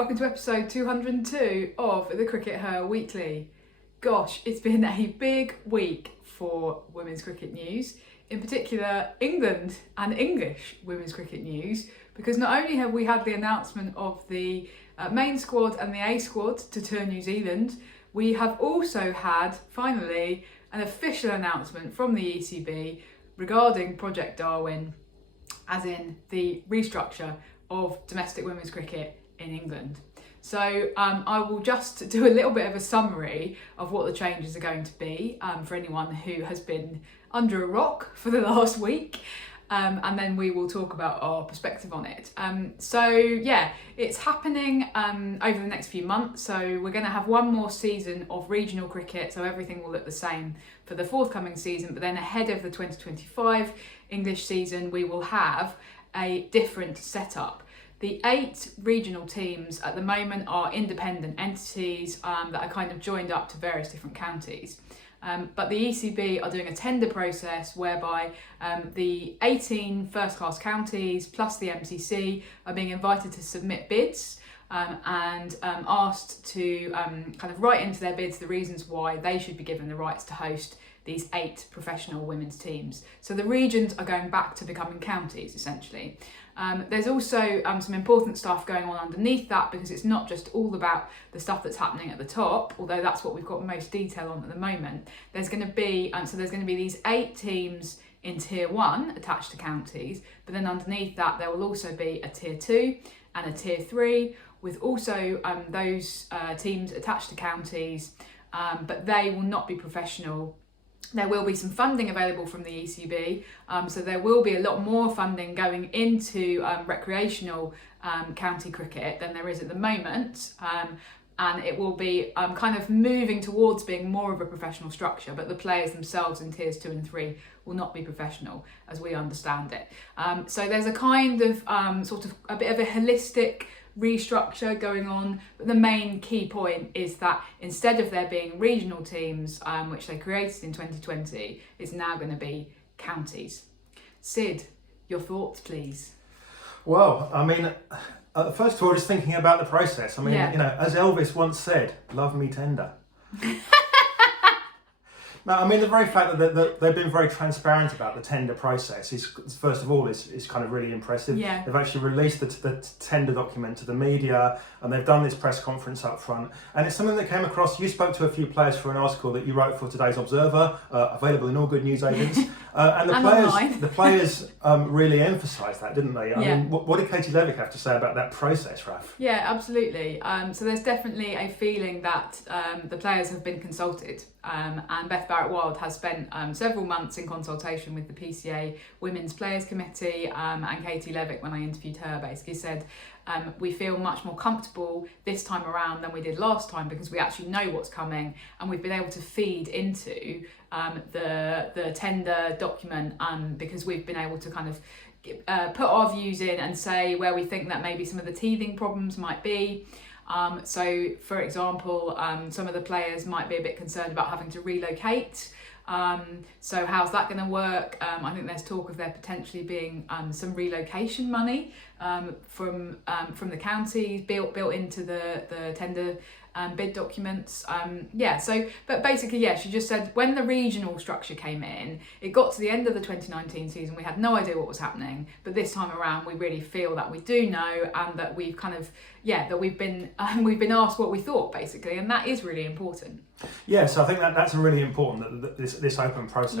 welcome to episode 202 of the CRICKETher Weekly. Gosh, it's been a big week for women's cricket news, in particular England and English women's cricket news, because not only have we had the announcement of the main squad and the A squad to tour New Zealand, we have also had, finally, an official announcement from the ECB regarding Project Darwin, as in the restructure of domestic women's cricket in England. So I will just do a little bit of a summary of what the changes are going to be for anyone who has been under a rock for the last week. And then we will talk about our perspective on it. So yeah, it's happening over the next few months. So we're going to have one more season of regional cricket, so everything will look the same for the forthcoming season. But then ahead of the 2025 English season, we will have a different setup. The 8 regional teams at the moment are independent entities that are kind of joined up to various different counties. But the ECB are doing a tender process whereby the 18 first-class counties plus the MCC are being invited to submit bids and asked to kind of write into their bids the reasons why they should be given the rights to host these 8 professional women's teams. So the regions are going back to becoming counties, essentially. There's also some important stuff going on underneath that, because it's not just all about the stuff that's happening at the top, although that's what we've got most detail on at the moment. There's going to be these 8 teams in Tier 1 attached to counties, but then underneath that there will also be a Tier 2 and a Tier 3, with also those teams attached to counties, but they will not be professional. There will be some funding available from the ECB, so there will be a lot more funding going into recreational county cricket than there is at the moment, and it will be kind of moving towards being more of a professional structure, but the players themselves in tiers 2 and 3 will not be professional as we understand it. So there's a kind of sort of a bit of a holistic restructure going on, but the main key point is that instead of there being regional teams, which they created in 2020, it's now going to be counties. Sid, your thoughts, please. Well, I mean, first of all, just thinking about the process. I mean, you know, as Elvis once said, "Love me tender." No, I mean, the very fact that they've been very transparent about the tender process is, first of all, is kind of really impressive. Yeah. They've actually released the tender document to the media, and they've done this press conference up front. And it's something that came across. You spoke to a few players for an article that you wrote for today's Observer, available in all good news agents. And the players really emphasised that, didn't they? I mean, what did Katie Levick have to say about that process, Raf? Yeah, absolutely. So there's definitely a feeling that the players have been consulted. And Beth Barrett-Wild has spent several months in consultation with the PCA Women's Players Committee, and Katie Levick, when I interviewed her, basically said we feel much more comfortable this time around than we did last time, because we actually know what's coming and we've been able to feed into the tender document, because we've been able to kind of put our views in and say where we think that maybe some of the teething problems might be. So, for example, some of the players might be a bit concerned about having to relocate. So how's that going to work? I think there's talk of there potentially being some relocation money from the counties built into the tender bid documents. But basically, she just said when the regional structure came in, it got to the end of the 2019 season, we had no idea what was happening, but this time around we really feel that we do know, and that we've kind of we've been asked what we thought, basically, and that is really important. Yes, I think that's really important, that this open process.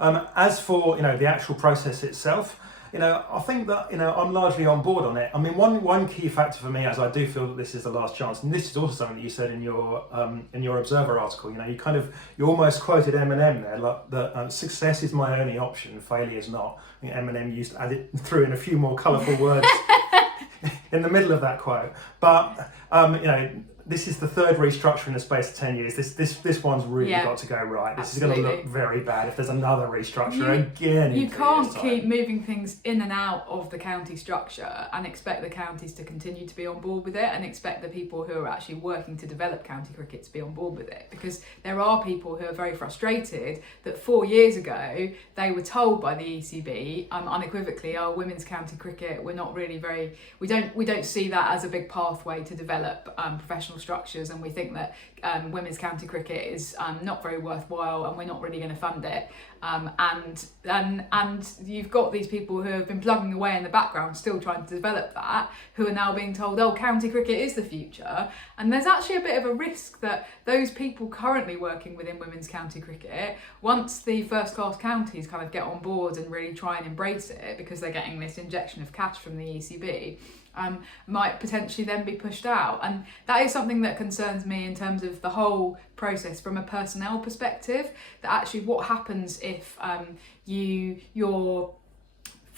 Yeah. As for the actual process itself, I think that I'm largely on board on it. I mean, one key factor for me, as I do feel that this is the last chance, and this is also something that you said in your Observer article. You almost quoted Eminem there, like that success is my only option, failure is not. I think Eminem threw in a few more colourful words in the middle of that quote. But this is the third restructure in the space of 10 years. This one's really Yeah. got to go right. This Absolutely. is going to look very bad if there's another restructure again. You in 3 can't years' time. keep moving things in and out of the county structure and expect the counties to continue to be on board with it, and expect the people who are actually working to develop county cricket to be on board with it, because there are people who are very frustrated that 4 years ago they were told by the ECB unequivocally, oh, women's county cricket, we're not really we don't see that as a big pathway to develop professional structures, and we think that women's county cricket is not very worthwhile, and we're not really going to fund it. And you've got these people who have been plugging away in the background, still trying to develop that, who are now being told, oh, county cricket is the future. And there's actually a bit of a risk that those people currently working within women's county cricket, once the first class counties kind of get on board and really try and embrace it, because they're getting this injection of cash from the ECB, might potentially then be pushed out. And that is something that concerns me in terms of the whole process from a personnel perspective, that actually what happens if your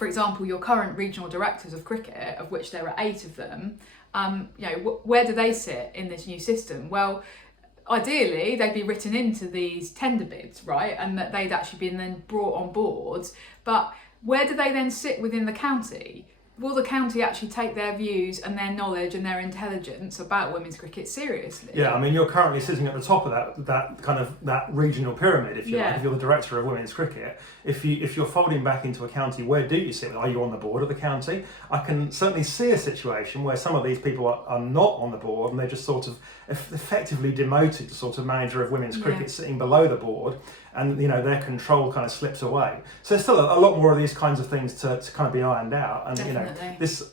for example, your current regional directors of cricket, of which there are 8 of them, where do they sit in this new system? Well, ideally, they'd be written into these tender bids, right? And that they'd actually been then brought on board. But where do they then sit within the county? Will the county actually take their views and their knowledge and their intelligence about women's cricket seriously? Yeah, I mean, you're currently sitting at the top of that regional pyramid, if you like. If you're the director of women's cricket, if you're folding back into a county, where do you sit? Are you on the board of the county? I can certainly see a situation where some of these people are not on the board, and they're just sort of effectively demoted to sort of manager of women's cricket, sitting below the board, and their control kind of slips away. So there's still a lot more of these kinds of things to kind of be ironed out, and Definitely. this.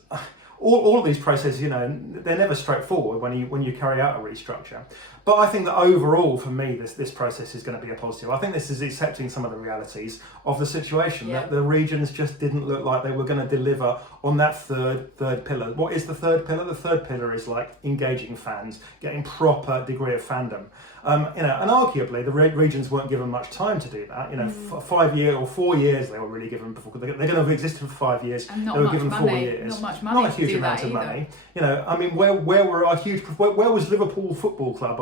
All of these processes, they're never straightforward when you carry out a restructure. But I think that overall, for me, this process is going to be a positive. I think this is accepting some of the realities of the situation, that the regions just didn't look like they were going to deliver on that third pillar. What is the third pillar? The third pillar is like engaging fans, getting proper degree of fandom. And arguably the regions weren't given much time to do that. 5 years or 4 years they were really given before. They're going to have existed for 5 years. And not they were much given money. 4 years. Not much money. Not a huge amount of money. I mean, where were our huge? Where was Liverpool Football Club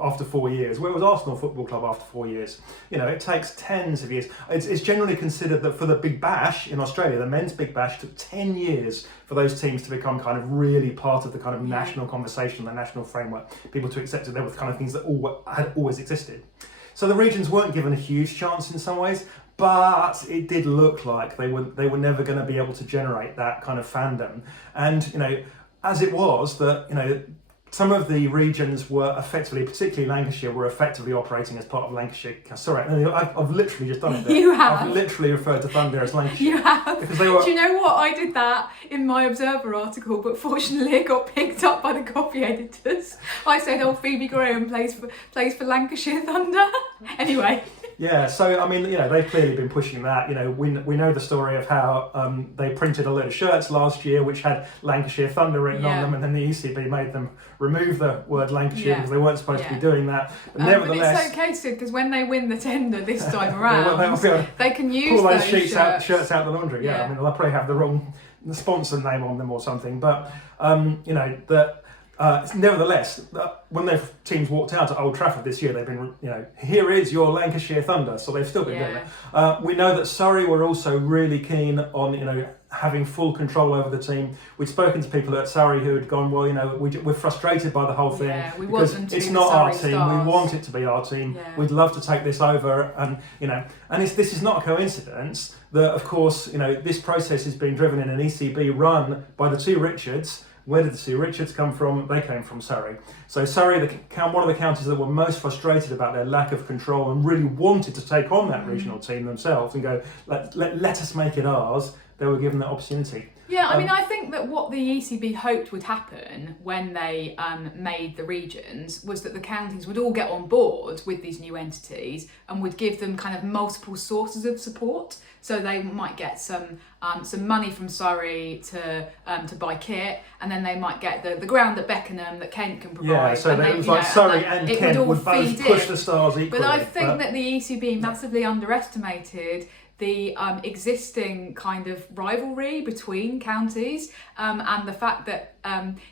after 4 years? Where was Arsenal Football Club after 4 years? It takes tens of years. It's generally considered that for the Big Bash in Australia, the men's Big Bash took 10 years for those teams to become kind of really part of the kind of national conversation, the national framework, people to accept that they were the kind of things that had always existed. So the regions weren't given a huge chance in some ways, but it did look like they were never going to be able to generate that kind of fandom. And as it was, that some of the regions were effectively, particularly Lancashire, were effectively operating as part of Lancashire. Sorry, I've literally just done it there. You have. I've literally referred to Thunder as Lancashire. You have. Because they were. Do you know what? I did that in my Observer article, but fortunately it got picked up by the copy editors. I said, "Oh, Phoebe Graham plays for Lancashire Thunder." Anyway. Yeah, so I mean, they've clearly been pushing that. We know the story of how they printed a load of shirts last year which had Lancashire Thunder written on them, and then the ECB made them remove the word Lancashire because they weren't supposed to be doing that. But nevertheless, but it's so catered because when they win the tender this time around, they can use pull those shirts out the laundry. Yeah, I mean, they'll probably have the wrong sponsor name on them or something, but nevertheless, when their teams walked out at Old Trafford this year, they've been, here is your Lancashire Thunder. So they've still been doing it. We know that Surrey were also really keen on, having full control over the team. We'd spoken to people at Surrey who had gone, well, we're frustrated by the whole thing because it's not our team. We want it to be our team. Yeah. We'd love to take this over, and this is not a coincidence that, of course, this process is being driven in an ECB run by the two Richards. Where did the two Richards come from? They came from Surrey. So Surrey, one of the counties that were most frustrated about their lack of control and really wanted to take on that regional team themselves and go, let us make it ours. They were given that opportunity. Yeah, I mean, I think that what the ECB hoped would happen when they made the regions was that the counties would all get on board with these new entities and would give them kind of multiple sources of support. So they might get some money from Surrey to buy kit, and then they might get the ground at Beckenham that Kent can provide. Yeah, so it was like Surrey and Kent would both push the Stars equally. But I think that the ECB massively underestimated the existing kind of rivalry between counties, and the fact that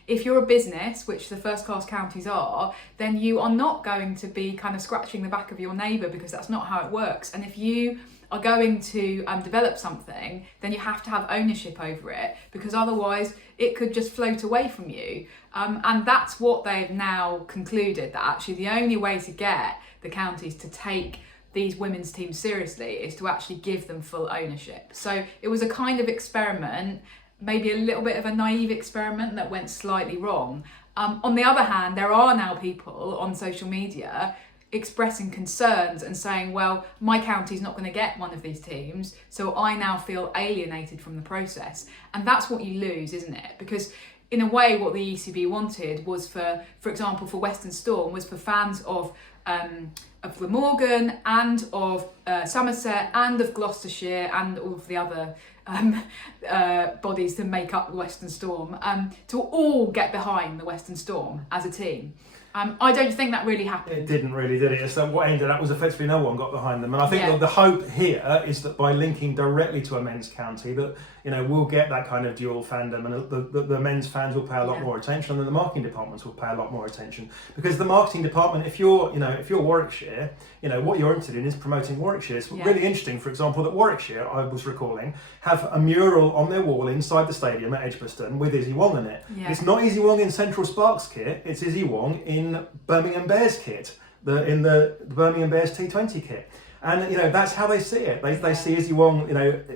if you're a business, which the first class counties are, then you are not going to be kind of scratching the back of your neighbour, because that's not how it works. And if you are going to develop something, then you have to have ownership over it, because otherwise it could just float away from you. And that's what they've now concluded, that actually the only way to get the counties to take these women's teams seriously is to actually give them full ownership. So it was a kind of experiment, maybe a little bit of a naive experiment that went slightly wrong. On the other hand, there are now people on social media expressing concerns and saying, well, my county's not going to get one of these teams, so I now feel alienated from the process. And that's what you lose, isn't it? Because in a way, what the ECB wanted was for example, for Western Storm, was for fans of Glamorgan and of Somerset and of Gloucestershire and all of the other bodies that make up the Western Storm, to all get behind the Western Storm as a team. I don't think that really happened. It didn't really, did it? So what ended up was effectively no one got behind them. And I think Yeah. that the hope here is that by linking directly to a men's county, that we'll get that kind of dual fandom, and the men's fans will pay a lot more attention, and the marketing departments will pay a lot more attention. Because the marketing department, if you're Warwickshire, what you're interested in is promoting Warwickshire. It's really interesting, for example, that Warwickshire, I was recalling, have a mural on their wall inside the stadium at Edgbaston with Izzy Wong in it. Yeah. It's not Izzy Wong in Central Sparks kit, it's Izzy Wong in Birmingham Bears kit, in the Birmingham Bears T20 kit. And that's how they see it. They see Izzy Wong,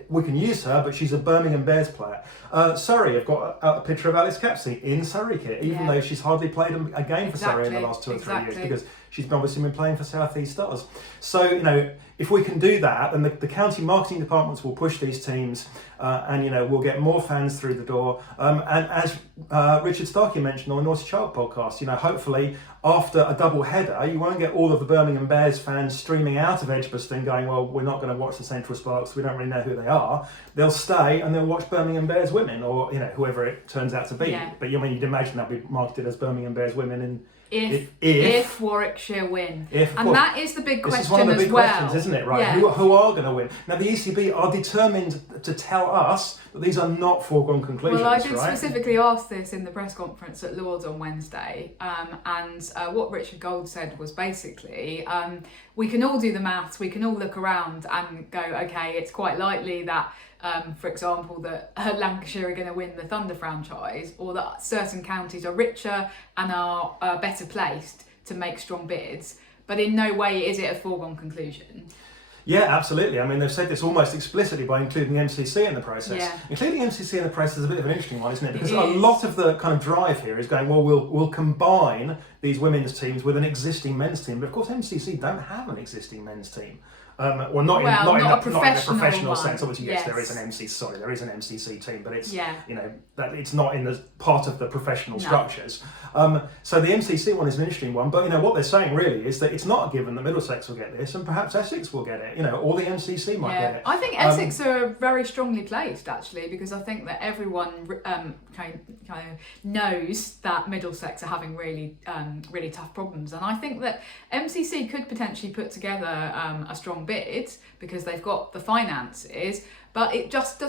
we can use her, but she's a Birmingham Bears player. Surrey have got a picture of Alice Capsey in Surrey kit, even though she's hardly played a game for Surrey in the last 2 or 3 years, because she's obviously been playing for South East Stars. So, if we can do that, then the county marketing departments will push these teams, and we'll get more fans through the door. And as Richard Starkey mentioned on the Naughty Child podcast, hopefully after a double header, you won't get all of the Birmingham Bears fans streaming out of Edgbaston going, well, we're not going to watch the Central Sparks, we don't really know who they are. They'll stay and they'll watch Birmingham Bears women, or whoever it turns out to be. Yeah. But you'd imagine that'll be marketed as Birmingham Bears women in. If Warwickshire win. And that is the big question as well. This is one of the big questions, isn't it? Right? Yeah. Who are going to win? Now, the ECB are determined to tell us that these are not foregone conclusions. Well, I did specifically ask this in the press conference at Lords on Wednesday, and what Richard Gold said was basically, we can all do the maths, we can all look around and go, okay, it's quite likely that for example, that Lancashire are going to win the Thunder franchise, or that certain counties are richer and are better placed to make strong bids, but in no way is it a foregone conclusion. Yeah, absolutely. I mean, they've said this almost explicitly by including the MCC in the process. Yeah. Including MCC in the process is a bit of an interesting one, isn't it? Because a lot of the kind of drive here is going, well, we'll combine these women's teams with an existing men's team. But of course, MCC don't have an existing men's team. Not in a professional sense. Obviously, yes, there is an MCC team, but it's that it's not in the part of the professional structures. So the MCC one is an interesting one, but what they're saying really is that it's not a given that Middlesex will get this, and perhaps Essex will get it. Or the MCC might get it. I think Essex are very strongly placed actually, because I think that everyone kind of knows that Middlesex are having really tough problems, and I think that MCC could potentially put together a strong bid because they've got the finances, but it just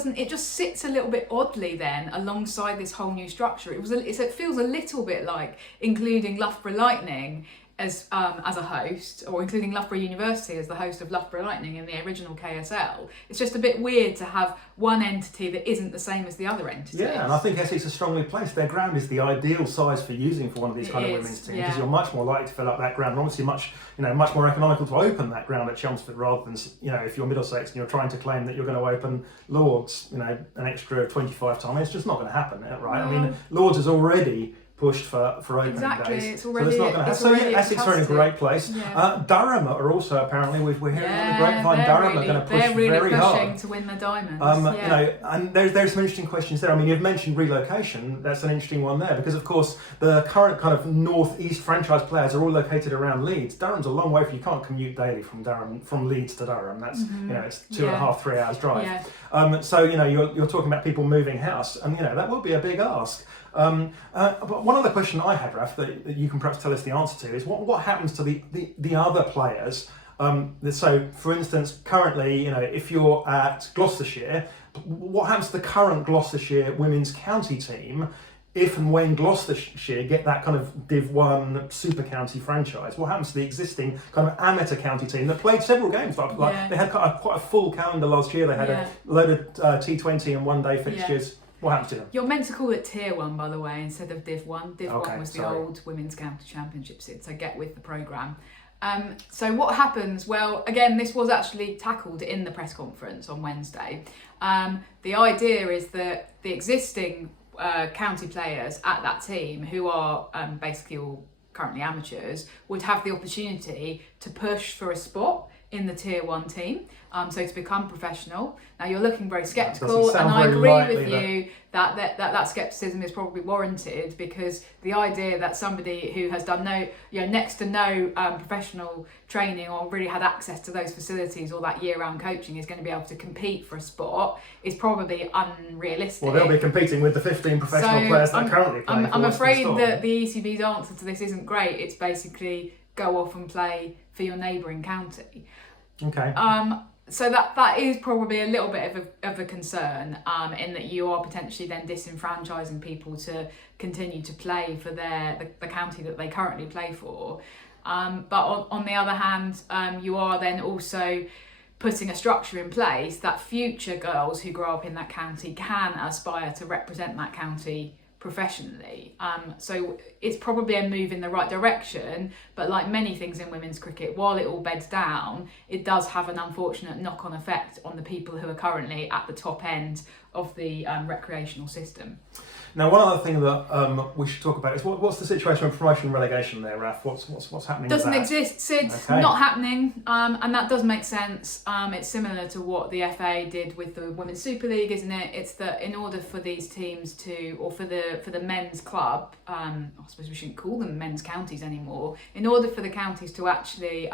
sits a little bit oddly then alongside this whole new structure. It feels a little bit like including Loughborough Lightning as a host, or including Loughborough University as the host of Loughborough Lightning in the original KSL. It's just a bit weird to have one entity that isn't the same as the other entities. Yeah, and I think Essex is strongly placed. Their ground is the ideal size for using for one of these kind of women's teams, because you're much more likely to fill up that ground, and obviously much more economical to open that ground at Chelmsford rather than if you're Middlesex and you're trying to claim that you're going to open Lords an extra 25 times. It's just not going to happen, right? I mean, Lords is already pushed for opening days. It's already, so it's not going to happen. So Essex are in a great place. Yeah. Durham are also apparently, we're hearing on the grapevine, Durham are going to push very hard. They're pushing to win the Diamonds. And there's some interesting questions there. I mean, you've mentioned relocation. That's an interesting one there, because of course the current kind of northeast franchise players are all located around Leeds. Durham's a long way you can't commute daily from Leeds to Durham. That's it's 2.5, 3 hours drive. Yeah. So you're talking about people moving house, and that will be a big ask. But one other question I had, Raf, that you can perhaps tell us the answer to is what happens to the other players So, for instance, currently, if you're at Gloucestershire, what happens to the current Gloucestershire women's county team if and when Gloucestershire get that kind of Div 1 Super County franchise? What happens to the existing kind of amateur county team that played several games? They had quite a full calendar last year. They had a load of T20 and one-day fixtures. Yeah. What happens to them? You're meant to call it Tier 1, by the way, instead of Div 1. Div 1 was the old Women's County Championship, so get with the programme. So what happens? Well, again, this was actually tackled in the press conference on Wednesday. The idea is that the existing county players at that team, who are basically all currently amateurs, would have the opportunity to push for a spot in the Tier 1 team, so to become professional. Now, you're looking very sceptical, and I agree with you that scepticism is probably warranted, because the idea that somebody who has done next to no professional training or really had access to those facilities or that year-round coaching is going to be able to compete for a spot is probably unrealistic. Well, they'll be competing with the 15 professional players that are currently playing. I'm afraid that the ECB's answer to this isn't great. It's basically go off and play for your neighbouring county. Okay. So that is probably a little bit of a concern, in that you are potentially then disenfranchising people to continue to play for the county that they currently play for. But on the other hand, you are then also putting a structure in place that future girls who grow up in that county can aspire to represent that county professionally. So it's probably a move in the right direction, but like many things in women's cricket, while it all beds down, it does have an unfortunate knock-on effect on the people who are currently at the top end of the recreational system. Now, one other thing that we should talk about is what's the situation with promotion and relegation there, Raf? What's happening Doesn't with that? exist, Sid. Okay. Not happening, and that does make sense. It's similar to what the FA did with the Women's Super League, isn't it? It's that in order for these teams to, or for the men's club, I suppose we shouldn't call them men's counties anymore, in order for the counties to actually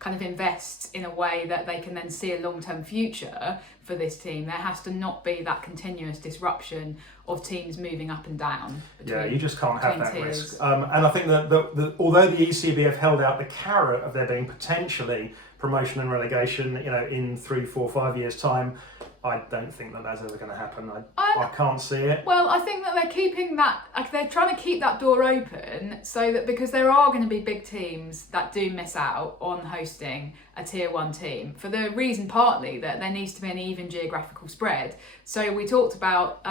kind of invest in a way that they can then see a long-term future for this team, there has to not be that continuous disruption of teams moving up and down. You just can't have that risk. And I think that although the ECB have held out the carrot of there being potentially promotion and relegation, in 3, 4, 5 years' time, I don't think that's ever going to happen. I can't see it. Well, I think that they're keeping that, they're trying to keep that door open so that, because there are going to be big teams that do miss out on hosting a Tier 1 team, for the reason partly that there needs to be an even geographical spread. So we talked about,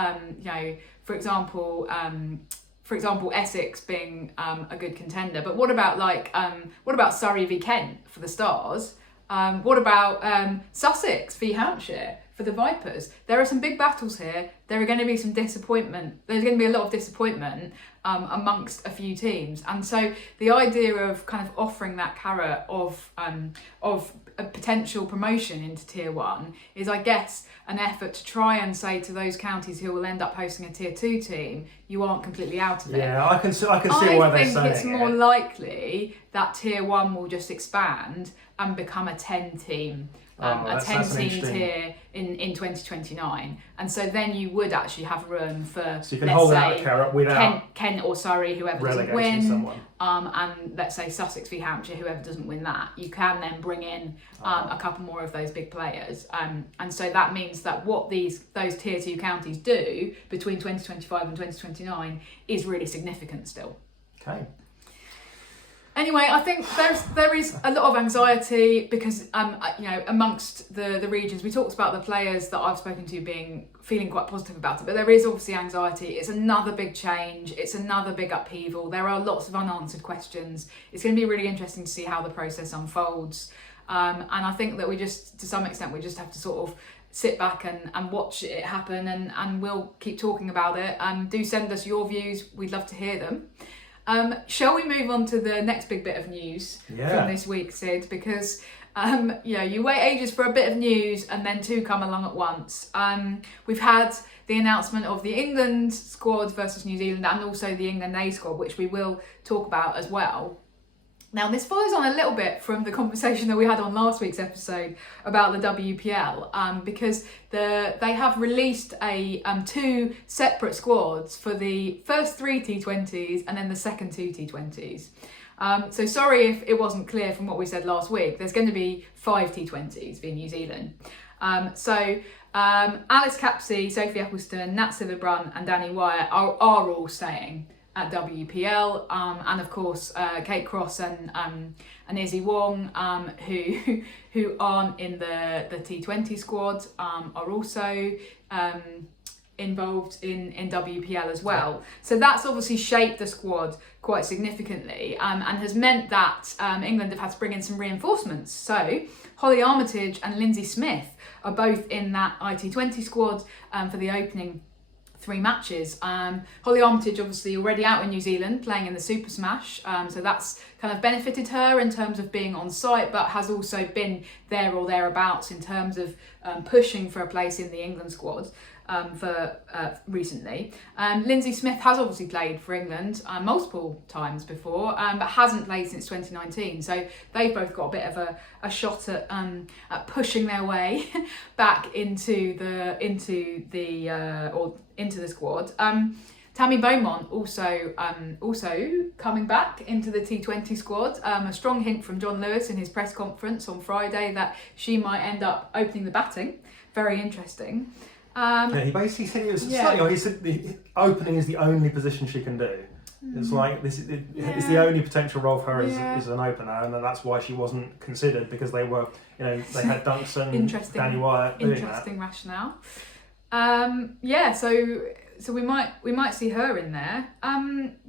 for example, Essex being a good contender, but what about Surrey v Kent for the Stars? What about Sussex v Hampshire for the Vipers? There are some big battles here. There are going to be some disappointment. There's going to be a lot of disappointment amongst a few teams, and so the idea of kind of offering that carrot of a potential promotion into Tier 1 is, I guess, an effort to try and say to those counties who will end up hosting a Tier 2 team, you aren't completely out of it. Yeah, I can see why they're saying it. I think it's more likely that Tier 1 will just expand and become a 10 team. A 10-team tier in 2029, and so then you would actually have room for, so you can hold out a carrot without Kent or Surrey, whoever doesn't win, someone. And let's say Sussex v Hampshire, whoever doesn't win that, you can then bring in a couple more of those big players, and so that means that what those Tier 2 counties do between 2025 and 2029 is really significant still. Okay. Anyway, I think there is a lot of anxiety because amongst the regions, we talked about the players that I've spoken to feeling quite positive about it, but there is obviously anxiety. It's another big change. It's another big upheaval. There are lots of unanswered questions. It's going to be really interesting to see how the process unfolds. And I think that to some extent, we just have to sort of sit back and watch it happen, and we'll keep talking about it. Do send us your views. We'd love to hear them. Shall we move on to the next big bit of news from this week, Sid? Because you wait ages for a bit of news and then two come along at once. We've had the announcement of the England squad versus New Zealand, and also the England A squad, which we will talk about as well. Now, this follows on a little bit from the conversation that we had on last week's episode about the WPL, because they have released two separate squads for the first 3 T20s and then the second 2 T20s. So sorry if it wasn't clear from what we said last week. There's going to be 5 T20s v New Zealand. Alice Capsey, Sophie Eccleston, Nat Silverbrun and Danny Wyatt are all staying at WPL, and of course Kate Cross and Izzy Wong, who aren't in the T20 squad, are also involved in WPL as well. So that's obviously shaped the squad quite significantly, and has meant that England have had to bring in some reinforcements. So Holly Armitage and Lindsay Smith are both in that IT20 squad for the opening 3 matches. Holly Armitage obviously already out in New Zealand playing in the Super Smash, so that's kind of benefited her in terms of being on site, but has also been there or thereabouts in terms of pushing for a place in the England squad for recently. Lindsay Smith has obviously played for England multiple times before, but hasn't played since 2019. So they've both got a bit of a shot at pushing their way back into the squad. Tammy Beaumont also coming back into the T20 squad. A strong hint from John Lewis in his press conference on Friday that she might end up opening the batting. Very interesting. He basically said he said the opening is the only position she can do. It's like it's the only potential role for her is an opener, and that's why she wasn't considered, because they were, they had Dunkson, Danny Wyatt doing interesting that. Rationale. So we might see her in there. Do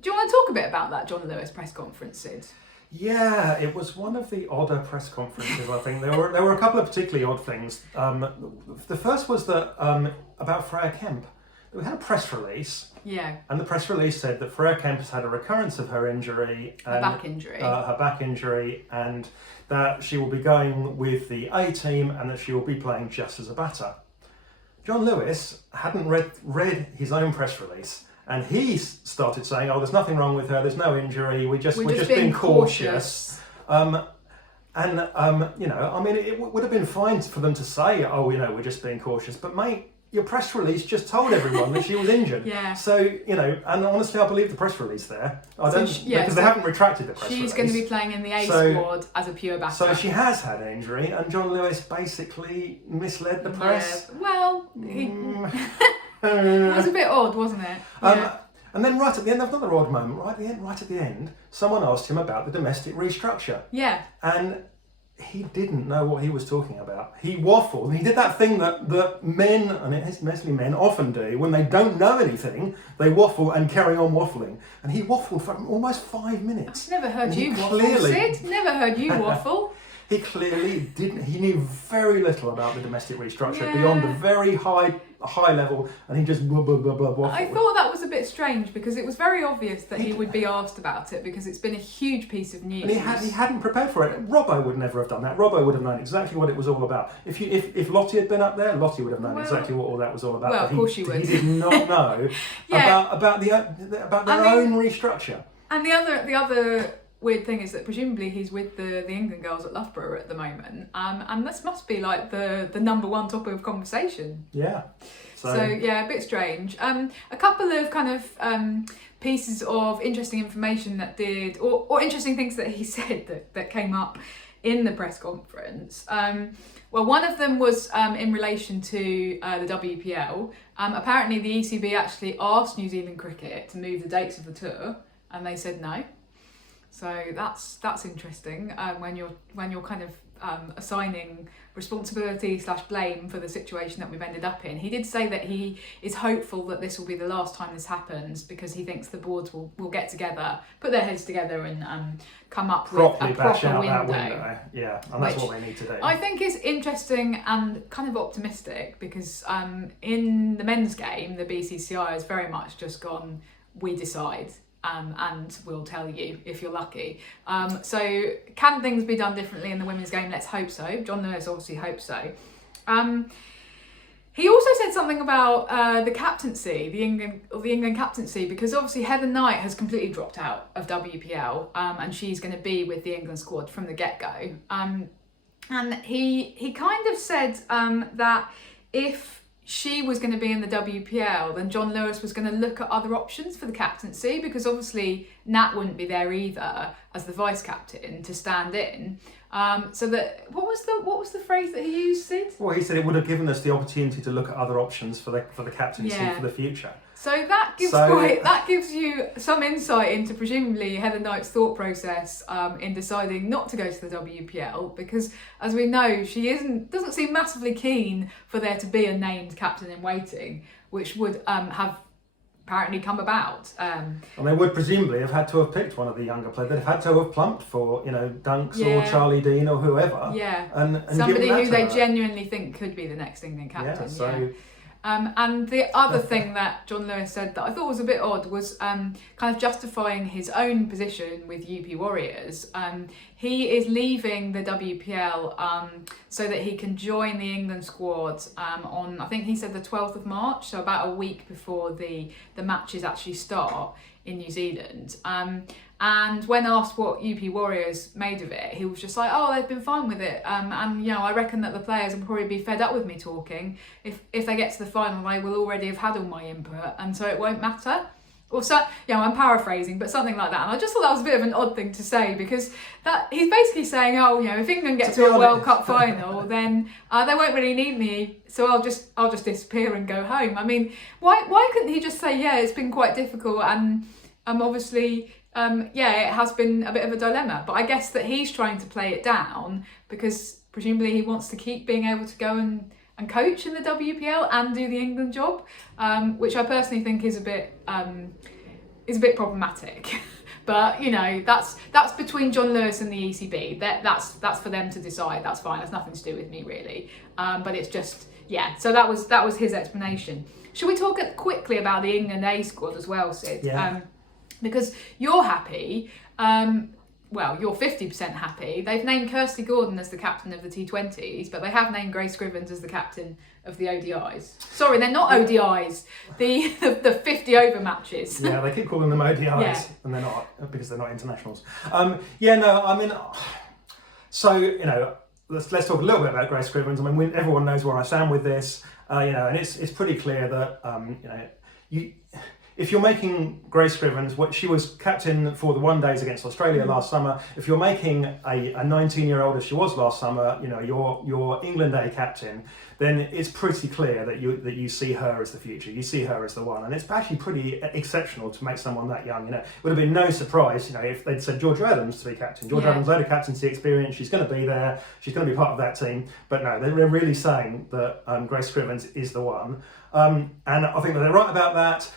you want to talk a bit about that John Lewis press conference, Sid? Yeah, it was one of the odder press conferences. I think there were a couple of particularly odd things. The first was that about Freya Kemp. We had a press release. Yeah. And the press release said that Freya Kemp has had a recurrence of her injury. Her back injury, and that she will be going with the A team, and that she will be playing just as a batter. John Lewis hadn't read his own press release. And he started saying, "Oh, there's nothing wrong with her. There's no injury. We're just being cautious." It would have been fine for them to say, "Oh, we're just being cautious." But mate, your press release just told everyone that she was injured. Yeah. So and honestly, I believe the press release there. Because they haven't retracted the press release. She's going to be playing in the A squad as a pure batter. So she has had an injury, and John Lewis basically misled the press. Yeah. Well, it was a bit odd, wasn't it? Yeah. And then right at the end, another odd moment, right at the end, someone asked him about the domestic restructure. Yeah. And he didn't know what he was talking about. He waffled. He did that thing that men, and it's mostly men, often do. When they don't know anything, they waffle and carry on waffling. And he waffled for almost 5 minutes. I've never heard you waffle, Sid. Never heard you waffle. He clearly didn't. He knew very little about the domestic restructure beyond a very high level, and he just blah, blah, blah, blah, waffled. I thought that was a bit strange, because it was very obvious that he would be asked about it, because it's been a huge piece of news. And he hadn't prepared for it. Robbo would never have done that. Robbo would have known exactly what it was all about. If Lottie had been up there, Lottie would have known exactly what all that was all about. Well, of course she would. He did not know about their own restructure. And the other weird thing is that presumably he's with the England girls at Loughborough at the moment, and this must be like the number one topic of conversation. Yeah. So yeah, a bit strange. A couple of kind of pieces of interesting information that or interesting things that he said that came up in the press conference. Well, one of them was in relation to the WPL. Apparently the ECB actually asked New Zealand Cricket to move the dates of the tour, and they said no. So that's interesting when you're kind of assigning responsibility / blame for the situation that we've ended up in. He did say that he is hopeful that this will be the last time this happens, because he thinks the boards will get together, put their heads together and come up with a proper window. Yeah, and that's what they need to do. I think is interesting and kind of optimistic, because in the men's game, the BCCI has very much just gone, we decide. And we'll tell you if you're lucky. So can things be done differently in the women's game? Let's hope so. John Lewis obviously hopes so. He also said something about the captaincy, the England captaincy, because obviously Heather Knight has completely dropped out of WPL, and she's going to be with the England squad from the get-go. And he kind of said that if she was going to be in the WPL, then John Lewis was going to look at other options for the captaincy, because obviously Nat wouldn't be there either as the vice captain to stand in. So that what was the phrase that he used, Sid? Well, he said it would have given us the opportunity to look at other options for the captaincy for the future. So that gives you some insight into presumably Heather Knight's thought process in deciding not to go to the WPL, because as we know, she doesn't seem massively keen for there to be a named captain in waiting, which would have apparently come about. And they would presumably have had to have picked one of the younger players. They'd have had to have plumped for, Dunks or Charlie Dean or whoever. Yeah. And somebody given that who to they her. genuinely think could be the next England captain. Yeah, so and the other thing that John Lewis said that I thought was a bit odd was kind of justifying his own position with UP Warriors. He is leaving the WPL so that he can join the England squad on, I think he said the 12th of March, so about a week before the matches actually start in New Zealand. And when asked what UP Warriors made of it, he was just like, oh, they've been fine with it. And, I reckon that the players will probably be fed up with me talking. If they get to the final, they will already have had all my input, and so it won't matter. Or so, I'm paraphrasing, but something like that. And I just thought that was a bit of an odd thing to say, because that he's basically saying, if England get to a World Cup final, then they won't really need me, so I'll just disappear and go home. I mean, why couldn't he just say, it's been quite difficult, and obviously, it has been a bit of a dilemma. But I guess that he's trying to play it down because presumably he wants to keep being able to go and coach in the WPL and do the England job, which I personally think is a bit problematic. But that's between John Lewis and the ECB. That's for them to decide. That's fine. That's nothing to do with me really. But it's just So that was his explanation. Should we talk quickly about the England A squad as well, Sid? Yeah. Because you're happy. You're 50% happy. They've named Kirsty Gordon as the captain of the T20s, but they have named Grace Scrivens as the captain of the ODIs. Sorry, they're not ODIs. The 50 over matches. Yeah, they keep calling them ODIs, and they're not, because they're not internationals. Let's talk a little bit about Grace Scrivens. I mean, everyone knows where I stand with this, and it's pretty clear that if you're making Grace Scrivens, she was captain for the one days against Australia last summer. If you're making a 19-year-old, as she was last summer, your England A captain, then it's pretty clear that you see her as the future. You see her as the one, and it's actually pretty exceptional to make someone that young. It would have been no surprise, if they'd said Georgia Adams to be captain. Georgia Adams, load of captaincy experience. She's going to be there. She's going to be part of that team. But no, they're really saying that Grace Scrivens is the one. And I think that they're right about that.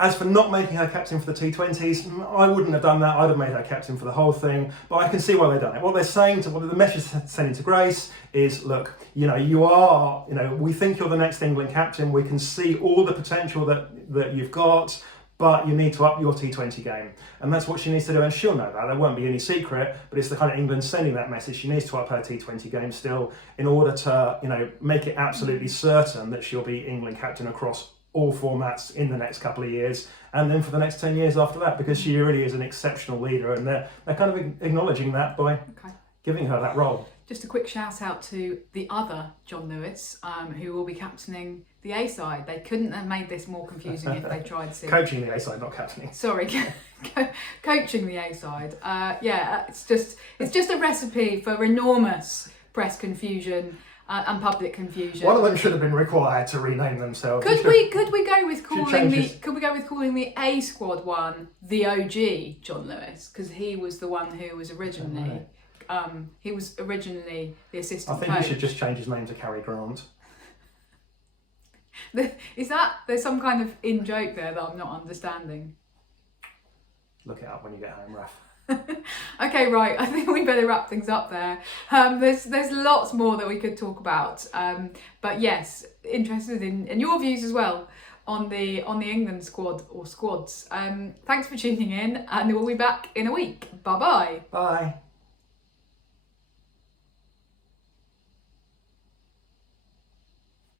As for not making her captain for the T20s, I wouldn't have done that. I'd have made her captain for the whole thing. But I can see why they've done it. What they're saying what the message sending to Grace is, look, you are, we think you're the next England captain. We can see all the potential that you've got, but you need to up your T20 game. And that's what she needs to do, and she'll know that. There won't be any secret, but it's the kind of England sending that message. She needs to up her T20 game still in order to, make it absolutely certain that she'll be England captain across all formats in the next couple of years, and then for the next 10 years after that, because she really is an exceptional leader, and they're kind of acknowledging that by giving her that role. Just a quick shout out to the other John Lewis, who will be captaining the A side. They couldn't have made this more confusing if they tried to. Coaching the A side, not captaining. Sorry, coaching the A side. It's just a recipe for enormous press confusion. And public confusion. One of them should have been required to rename themselves. Could we go with calling the A squad one the OG John Lewis, because he was the one who was originally the assistant I think coach. he should just change his name to Cary Grant. There's some kind of in joke there that I'm not understanding. Look it up when you get home, Raf. Okay, right. I think we better wrap things up there. There's lots more that we could talk about. But yes, interested in your views as well on the England squad or squads. Thanks for tuning in, and we'll be back in a week. Bye-bye. Bye.